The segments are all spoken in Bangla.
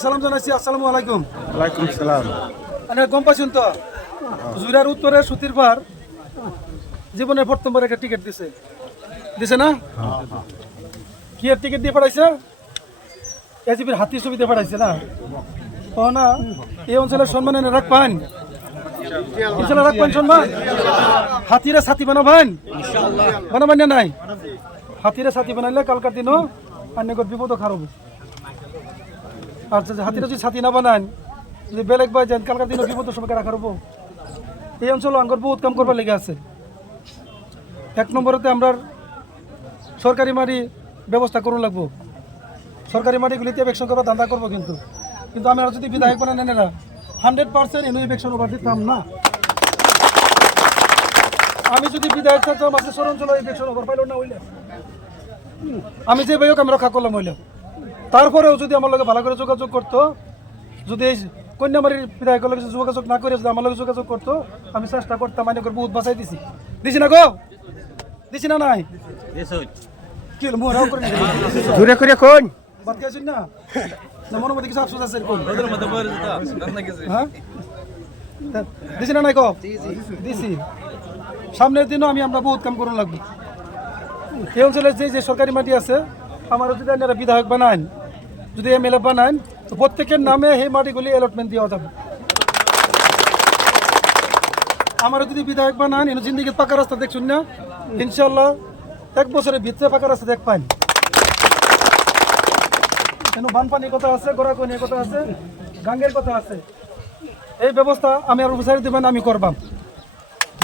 সালাম জানাচ্ছি। আসসালামু আলাইকুম। ওয়ালাইকুম সালাম। গম পাইছেন তো জুরার উত্তরে সুতির পার জীবনের প্রথমবার একটা টিকিট দিছে না? কি এর টিকিট দিয়ে পাঠাইছে? এজিবির হাতির ছবি দিয়ে পাঠাইছে না? ও না, এই অঞ্চলের সম্মান এনে রাখবেন, ইনশাল্লাহ রাখবেন সম্মান। হাতিরে ছাতি বানাবেন, বানাবেন না নাই? হাতিরে ছাতি বানাইলে কালকার দিনও অনেকের বিপদও খারাপ। আর হাতিরা যদি ছাতি না বানান, যদি বেলেগ বাই যান, কালকার দিনও বিপদের সবাইকে রাখার হবো। এই অঞ্চল আঙ্গর বহুত কাম করবার লেগে আছে। এক নম্বরতে আমরা সরকারি মাটি ব্যবস্থা করুন লাগবো। সরকারি মাটিগুলিতে ইলেকশন করবার ধান্দা করবো, কিন্তু আমরা যদি বিধায়ক বানান নেনেরা 100% এনে ইলেকশন ওভার দিতাম না। আমি যদি বিধায়ক থাকতাম আছে সরঞ্চলে ইলেকশন ওভার পাইল না হইলে আমি যে ভাইক আমি রক্ষা করলাম হইলে। তারপরেও যদি আমার লগে ভালো করে যোগাযোগ করতো, যদি এই কন্যামারির বিধায়কের লগে যোগাযোগ না করে যদি আমার লগে যোগাযোগ করতো, আমি চেষ্টা করতাম। মানে বহুত বাঁচাই দিছি না গো, দিছি না নাই? কি হলো মোরাও করে ঘুরে করে কোন বাদ গেছেন না? না মনের মধ্যে কিছু আফসোস আছে কোন? হ্যাঁ দিছি না নাই গো? দিছি। সামনের দিনও আমরা বহুত কাম করুন লাগবো। এই অঞ্চলের যে সরকারি মাটি আছে, আমার যদি আপনারা বিধায়ক বানান, যদি এমএলএ বানান, তো প্রত্যেকের নামে সেই মাটিগুলি অ্যালটমেন্ট দেওয়া যাবে। আমার যদি বিধায়ক বানান, এনে জিন্দিগির পাকা রাস্তা দেখছুন না? ইনশাল্লাহ 1 বছরের ভিতরে পাকা রাস্তা দেখ পান। কেন বানপানির কথা আছে, গড়াকনির কথা আছে, গাঙ্গের কথা আছে। এই ব্যবস্থা আমি আর উপসারি দেবেন, আমি করবাম।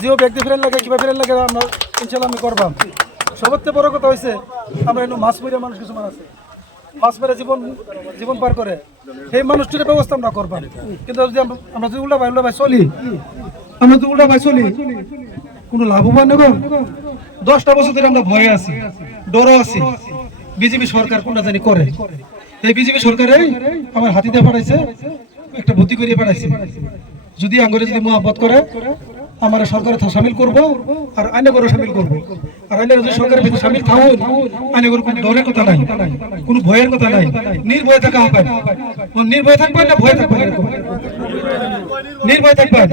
যেও ব্যক্তি ফেরেন লাগে, কিভাবে ফেরেন লাগে, আমরা ইনশাল্লাহ আমি করবাম। সবচেয়ে বড় কথা হয়েছে, আমরা এনে মাছ মেরে মানুষ কিছুমান আছে, মাছ মেরে জীবন পার করে, সেই মানুষটির ব্যবস্থা আমরা করবাম। কিন্তু যদি আমরা যদি উল্টা ভাই চলি, আমরা যদি উল্টা ভাই চলি, কোনো লাভবান নেব। 10টা বছর ধরে আমরা ভয়ে আছি, ডরও আছি। বিজেপি সরকার কোনটা জানি করে। এই বিজেপি সরকারে আমার হাতিতে পাঠাইছে, একটা ভর্তি করিয়ে পাঠাইছে। যদি আঙ্গরে যদি মোহাব্বত করে, আমার সরকারে সামিল করবো, আর আইনগরও সামিল করবো। আর আইনের যদি সরকারের ভিতরে সামিল থাকুন, আইনগর কোনো ডরের কথা নাই, কোনো ভয়ের কথা নাই। নির্ভয় থাকা হবে। নির্ভয় থাকবেন না ভয় থাকবেন? নির্ভয় থাকবেন।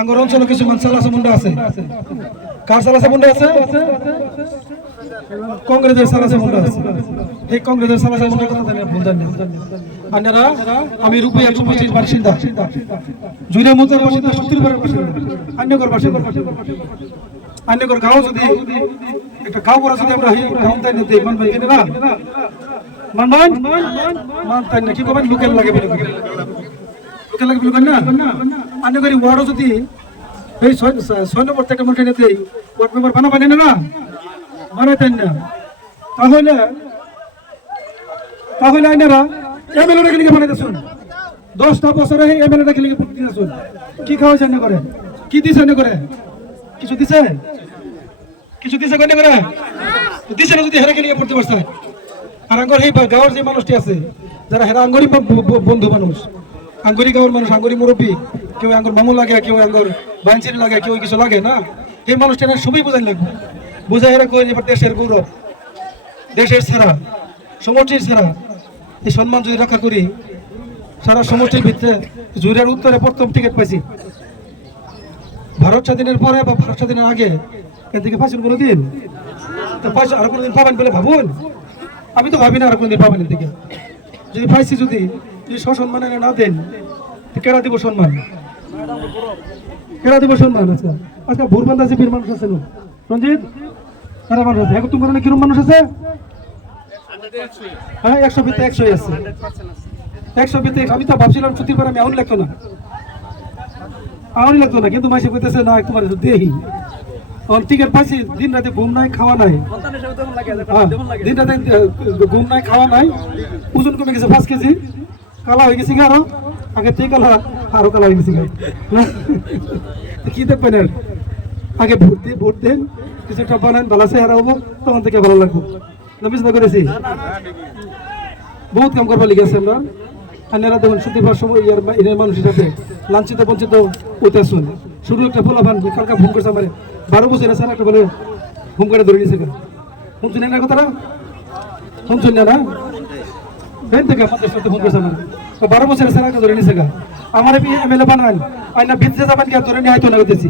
আঙ্গর অঞ্চলে কিছু সালাসা মুন্ডা আছে। কার সালাসা মুন্ডা আছে? কংগ্রেসের সালাসা মুন্ডা আছে। এই কংগ্রেসের সালাসা মুন্ডার কথা জানি ভুল জানি। আপনারা আমি রূপে 125 বাসিন্দা, জুইরা মঞ্চের বাসিন্দা, সত্যিকারের বাসিন্দা, আন্যগর বাসিন্দা। আন্যগর গাঁও যদি একটা গাঁও করা, যদি আমরা গাঁও তাই নিতে মানবেন কিনা না? মানবেন? মানতেন না। কি করবেন? লোকের লাগে বলে, লোকের লাগে বলে না। আন্যগরি ওয়ার্ডও যদি এই 6 নম্বর থেকে মনে নিতে ওয়ার্ড মেম্বার বানাবেন না, বানাতেন না, তাহলে আইনারা এমএলএটাকে লিখে বানাইতে শুন। 10টা বছরে এমএলএটাকে লিখে ভোট দিতে শুন। কি খাওয়া জানে করে, কি দিছে না করে? কিছু দিছে কেন করে? দিছে না যদি হেরাকে লিখে পড়তে পারছে। আর আঙ্গর এই গাঁওর যে মানুষটি আছে, যারা হেরা আঙ্গরি বন্ধু মানুষ, আঙ্গরি গাঁওর মানুষ, আঙ্গরি মুরব্বী, কেউ আঙ্গর মামু লাগে, কেউ আঙ্গর বাঞ্চির লাগে, কেউ কিছু লাগে না। এই মানুষটা সবই বোঝাই লাগবে। বোঝাই হেরা কই এবার দেশের গৌরব, দেশের ছাড়া, সমষ্টির ছাড়া। এই সম্মান যদি রক্ষা করি, সারা সমষ্টির ভিতরে জুরিয়ার উত্তরে প্রথম টিকিট পাইছি। ভারত স্বাধীনের পরে বা ভারত স্বাধীনের আগে এর থেকে পাইছেন কোনোদিন? পয়সা আর কোনোদিন পাবেন বলে ভাবুন? আমি তো ভাবি না আর কোনোদিন পাবেন। এর থেকে যদি পাইছি, যদি সসম্মান না দেন, কেরা দিব সম্মান? কেরা দিব সম্মান? আচ্ছা ভোরবান্ধা জিপির মানুষ আছে না রঞ্জিত, তারা মানুষ আছে। এখন তোমার কিরম মানুষ আছে? হ্যাঁ, 100 ভিতরে 100 আছে। 100 ভিতরে আমি তো ভাবছিলাম ছুটির পর আমি আউন লাগতো না, কিন্তু মাসে কইতেছে না তোমার দেহি। টিকিট পাইছি, দিন রাতে ঘুম নাই, খাওয়া নাই, দিন রাতে ঘুম নাই, খাওয়া নাই। ওজন কমে গেছে 5 কেজি, কালা হয়ে গেছি আরো, আগে থেকে কালা, আরো কালা হয়ে গেছি। কি দেখবেন? আগে ভোট দেন, কিছু একটা বানান, ভালো চেহারা হবো, তখন থেকে ভালো লাগবো। বুঝতে করেছি, বহুত কাম করবার লিখেছে আমরা। আপনারা দেখুন সুতিবার সময় এর মানুষ হিসাবে লাঞ্ছিত বঞ্চিত হইতে আসুন। শুরু একটা ফলাফান কালকা ফোন করছে আমার 12 বছর আছে, একটা বলে ফোন করে ধরে নিয়েছে। শুনছেন না কথাটা? শুনছেন না? দেন থেকে আমাদের সাথে ফোন করছে আমার তো 12 বছরের সারাকে ধরে নিছে গা আমার এমএলএ বানান আইনা বিদ্যে যাবেন কি ধরে নিয়ে আইতো না কইতেছি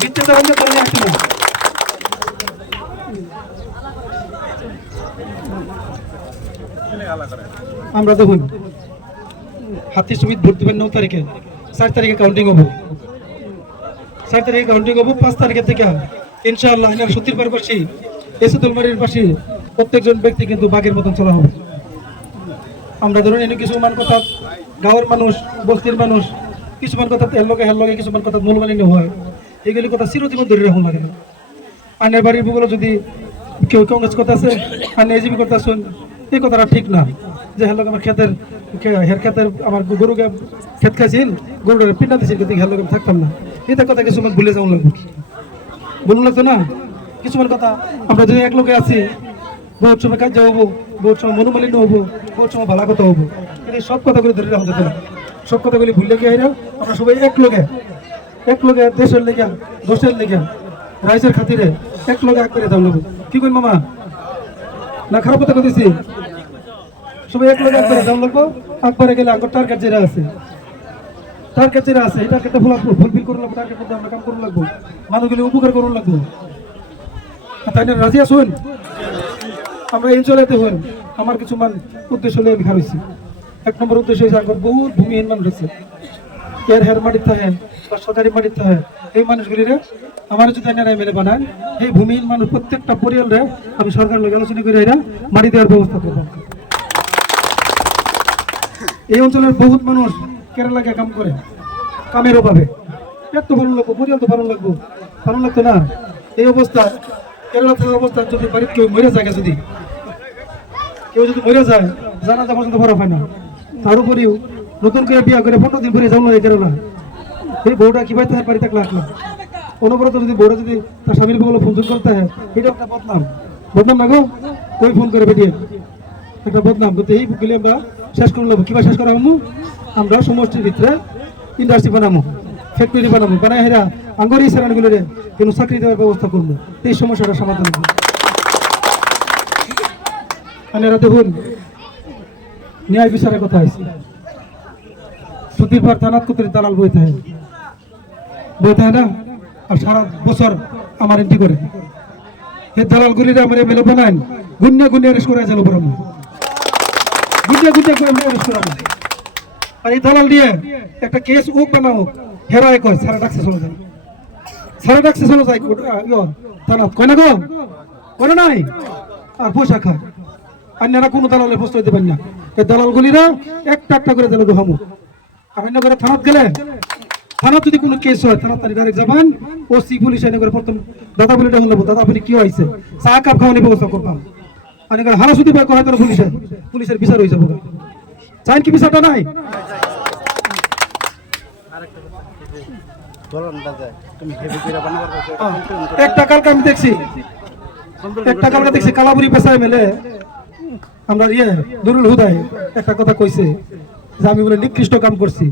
বিদ্যে যাবেন কি ধরে নিয়ে আইতো না আমরা দেখুন হাতি সুবিধ ভোট দিবেন 9 তারিখে 4 তারিখে কাউন্টিং হবো 4 তারিখে কাউন্টিং হবো 5 তারিখে থেকে ইনশাআল্লাহ এনার 70 পাশে এসেতুলমারির পাশে প্রত্যেকজন ব্যক্তি কিন্তু বাঘের মতন চলা হবে আমরা ধরুন এনে কিছু মান কথা গাঁয়ের মানুষ বস্তির মানুষ কিছু মান কথা হেল লগে কিছু মান কথা মূলমালিন্য হয় এগুলি কথা চিরজীবন ধরে রাখুন লাগে না আনের বাড়ির বুগুলো যদি কেউ কংগ্রেস কথা আছে আনে এজিবি কথা শুন এই কথাটা ঠিক না যে হেল আমার ক্ষেতের ক্ষেতের আমার গরুকে ক্ষেত খাইছিল গরুটা পিন্ডা দিছিল কিন্তু হেল থাকতাম না এটা কথা কিছু মান ভুলে যাওয়া লাগবে বলুন লাগতো না কিছুমান কথা আমরা যদি এক লোকে আছি বহুত সময় কাজ হবো বহুত সময় মনোমালিন্য হবো বহুত সময় ভালো কথা হবো কিন্তু সব কথাগুলি ধরে রাখা যেত না সব কথাগুলি ভুলে গিয়ে আমরা সবাই এক লোকে দেশের লেগে দোষের লেগে রাইজের খাতিরে এক লোকে এক করে দাম লোক কি কই মামা না খারাপ কথা কইতেছি সবাই এক লোকে এক করে দাম লোক একবারে গেলে আঙ্গুর টার্গেট যেটা আছে এটা একটা ফুলফিল করুন লাগবো টার্গেট মধ্যে আমরা কাম করুন লাগবো মানুষগুলি উপকার করুন লাগবো তাই না রাজি আসুন আমরা এই চলাইতে হন আমার কিছু মান উদ্দেশ্য হলে আমি খাওয়াইছি 1 নম্বর উদ্দেশ্য হয়েছে আমার বহুত ভূমিহীন মানুষ আছে এর হের মাটির থাকে বা সরকারি মাটির থাকে এই মানুষগুলিরে আমার যদি এনারা এমএলএ বানান এই ভূমিহীন মানুষ প্রত্যেকটা পরিয়ালরে আমি সরকার লোক আলোচনা করে এরা মাটি দেওয়ার ব্যবস্থা করবো এই অঞ্চলের বহুত মানুষ কেরালাকে কাম করে কামের অভাবে এত ভালো লাগবো পরিয়াল তো ভালো লাগতো না এই অবস্থা কেরালা থাকা অবস্থা যদি বাড়িতে কেউ মরে যায় যদি মরে যায় জানাজা পর্যন্ত বড় হয় না তার উপরেও নতুন করে বিয়া করে 15 দিন পরে যাওয়া লাগে কেরালা এই বউটা কি পাইতে বাড়ি থাকলে আসলো অনবরত যদি বউটা যদি তার স্বামীর বলে ফোন করতে হয় এটা একটা বদনাম না গো কই ফোন করে বেরিয়ে একটা বদনাম কিন্তু এই বুকগুলি আমরা শেষ করে নেবো কিভাবে শেষ করা হবো আমরা সমষ্টির ভিতরে ইন্ডাস্ট্রি বানাবো ফ্যাক্টরি বানাবো বানাই হেরা আঙ্গর এই সেরানগুলো কোনো চাকরি দেওয়ার ব্যবস্থা করবো এই সমস্যাটা সমাধান করবো এরা দেখুন ন্যায় বিচারের কথা আছে প্রতিবার থানাত কুতুরি দালাল বইতে হয় না আর সারা বছর আমার এন্ট্রি করে এই দালালগুলিরা আমার এমএলএ বানান গুন্যা অ্যারেস্ট করে যাবো বরং গুন্যা অ্যারেস্ট করাবো আর এই দালাল দিয়ে একটা কেস হোক বা না হোক হেরায় কয় সারা ডাকছে চলে যায় থানা কয় না গো করে নাই আর পয়সা খায় অন্যরা কোনো দালালের প্রশ্রয় দেবেন না এই দালালগুলিরা একটা করে দিল হামু আর অন্য করে থানাত গেলে থানাত যদি কোনো কেস হয় থানা তারি ডাইরেক্ট যাবেন ওসি পুলিশ এনে করে প্রথম দাদা বলে ডাউন লাগবো দাদা আপনি কি হয়েছে চা কাপ খাওয়ানোর ব্যবস্থা করতাম আর এখানে হারাসুতি পায় কয় তারা পুলিশের বিচার হয়ে যাবো চাইন কি বিচারটা নাই একটা কালকে আমি দেখছি কালাবুরি পেশায় মেলে আমরা নুরুল হুদাই একটা কথা কইছে যে আমি বলে নিকৃষ্ট কাম করছি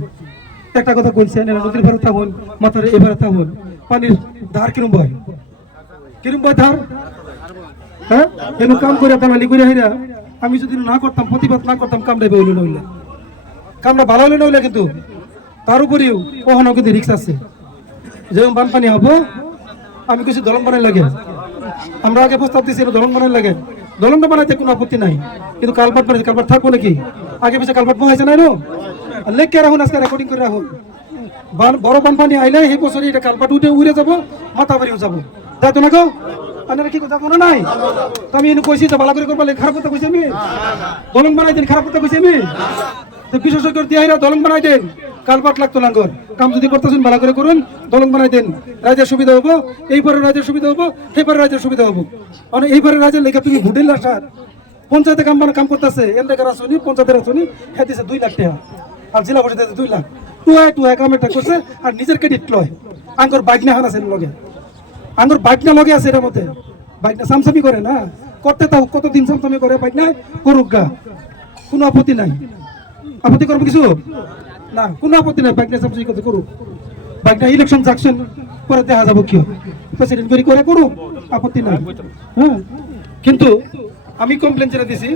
একটা কথা কইছে নদীর ভাড়া থাকুন মাথার এ ভাড়া থাকুন পানির ধার কিরম বয় ধার হ্যাঁ এন কাম করে দালালি করে হেরা আমি যদি না করতাম প্রতিবাদ না করতাম কামটা হইল নইলে কামটা ভালো হইলে নইলে কিন্তু তার উপরেও কখনো কিন্তু রিক্স আছে যেমন বানপানি হবো আমি কিছু দলন বানাই লাগে আমরা আগে প্রস্তাব দিচ্ছি দলন বানাই লাগে দলনটা বানাইতে কোনো আপত্তি নাই কিন্তু কালপাট বানাইছে কালপাট থাকবো নাকি আগে পিছিয়ে কালপাট বহাইছে নাই লেখকে রাখুন আজকে রেকর্ডিং করে রাখুন বড় বানপানি আইলে এই বছর এটা কালপাট উড়ে যাবো মাথা বাড়িও যাবো তাই তো না গো আপনারা কি কথা মনে নাই তো আমি কইছি তো ভালো করে করবো খারাপ কথা কইছি আমি দলন বানাই দিন খারাপ কথা কইছি আমি তো বিশেষজ্ঞ দিয়ে দলন বানাই দেন কালপাট লাগতো লাঙ্গর কাম যদি করতেছেন ভালো করে করুন দলন বানাই দেন রাজ্যের সুবিধা হবো এইবারে রাজ্যের সুবিধা হবো সেইবারে রাজ্যের সুবিধা হবো মানে এইবারে রাজ্যের লেখা তুমি ভোটের লাস্টার পঞ্চায়েতে কাম করতেছে এলাকার আসনি পঞ্চায়েতের আসনি হ্যাঁ দিছে 2 লাখ টাকা আর জেলা পরিষদে 2 লাখ টুয়া কাম একটা করছে আর নিজের ক্রেডিট লয় আঙ্গর বাইক না হান আছে লগে আঙ্গর বাইক না লগে আছে এর মধ্যে বাইক না সামসামি করে না করতে তাও কতদিন সামসামি করে বাইক না করুক গা কোনো আপত্তি নাই আপত্তি করবো কিছু না কোনো আপত্তি নাই বাইক না সামসামি করতে করুক বাইক না ইলেকশন জাকশন করে দেখা যাবো কি প্রেসিডেন্ট করে করুক আপত্তি নাই হ্যাঁ কিন্তু আমি কমপ্লেন যেটা দিছি